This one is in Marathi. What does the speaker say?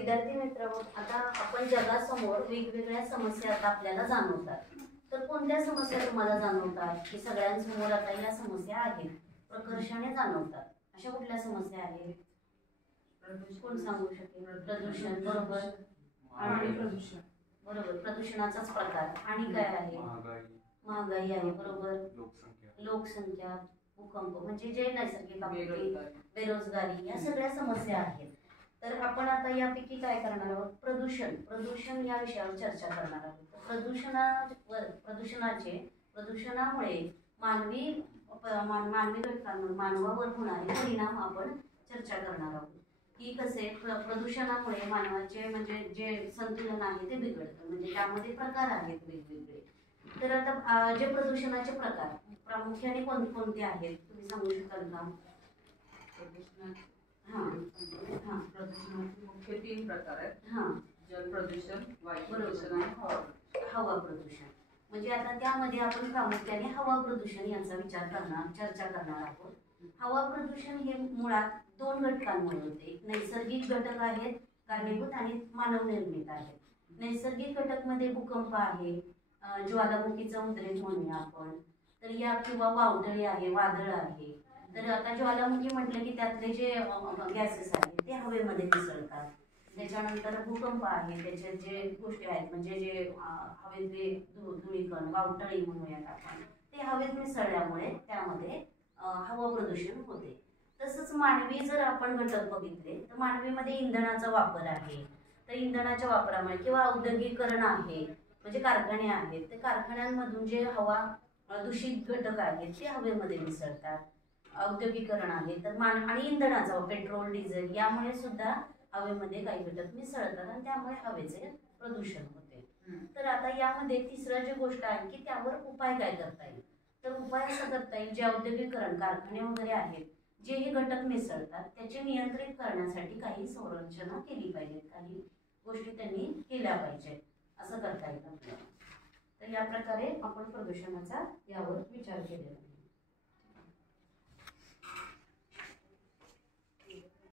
विद्यार्थी मित्रांनो, आता आपण जगासमोर वेगवेगळ्या समस्या आता आपल्याला जाणवतात. तर कोणत्या समस्या तुम्हाला जाणवतात की सगळ्यांसमोर आता या समस्या आहेत, प्रकर्षाने जाणवतात? अशा कुठल्या समस्या आहेत? कोण सांगू शकेल? प्रदूषण, बरोबर. आणि प्रदूषण, बरोबर, प्रदूषणाचाच प्रकार. आणि काय आहे? महागाई आहे, बरोबर. लोकसंख्या, भूकंप, म्हणजे जे नैसर्गिक आपत्ती, बेरोजगारी, या सगळ्या समस्या आहेत. तर आपण आता यापैकी काय करणार आहोत? प्रदूषण या विषयावर चर्चा करणार आहोत. प्रदूषणामुळे मानवी घटकांवर, मानवावर होणारे परिणाम आपण चर्चा करणार आहोत. की कसे प्रदूषणामुळे मानवाचे म्हणजे जे संतुलन आहे ते बिघडतं, म्हणजे त्यामध्ये प्रकार आहेत वेगवेगळे. तर आता जे प्रदूषणाचे प्रकार प्रामुख्याने कोणते आहेत तुम्ही सांगू शकाल का? प्रदूषणाचे मुख्य 3 प्रकार आहेत. जल प्रदूषण, वायू प्रदूषण आणि हवा प्रदूषण. म्हणजे आता त्यामध्ये आपण प्रामुख्याने हवा प्रदूषण याचा चर्चा करणार आहोत. हवा प्रदूषण हे मुळात 2 घटकांमुळे होते. नैसर्गिक घटक आहेत कारणीभूत आणि मानवनिर्मित आहेत. नैसर्गिक घटक मध्ये भूकंप आहे, ज्वालामुखीचा उद्रेक म्हणूया आपण, तर या किंवा वावटळी आहे, वादळ आहे. तर आता ज्वालामुखी म्हटलं की त्यातले जे गॅसेस आहेत ते हवेमध्ये मिसळतात. त्याच्यानंतर भूकंप आहे, त्याच्यात जे गोष्टी आहेत म्हणजे जे हवेतले धुळीकण, वावटळी म्हणूयात आपण, ते हवेत मिसळल्यामुळे त्यामध्ये हवा प्रदूषण होते. तसंच मानवी जर आपण घटक बघितले तर मानवीमध्ये इंधनाचा वापर आहे. तर इंधनाच्या वापरामुळे किंवा औद्योगिकरण आहे, म्हणजे कारखाने आहेत, ते कारखान्यांमधून जे हवा दूषित घटक आहेत ते हवेमध्ये मिसळतात. औद्योगिकरण आहे तर आणि इंधनाचा पेट्रोल, डिझेल यामुळे सुद्धा हवेमध्ये काही घटक मिसळतात आणि त्यामुळे हवेचे प्रदूषण होते. तर आता यामध्ये तिसरं जी गोष्ट आहे की त्यावर उपाय काय करता येईल? तर उपाय असा करता येईल, जे औद्योगिकरण कारखाने वगैरे आहेत जे हे घटक मिसळतात त्याचे नियंत्रित करण्यासाठी काही संरचना केली पाहिजे, काही गोष्टी त्यांनी केल्या पाहिजेत, असं करता येईल आपल्याला. तर या प्रकारे आपण प्रदूषणाचा यावर विचार केलेला.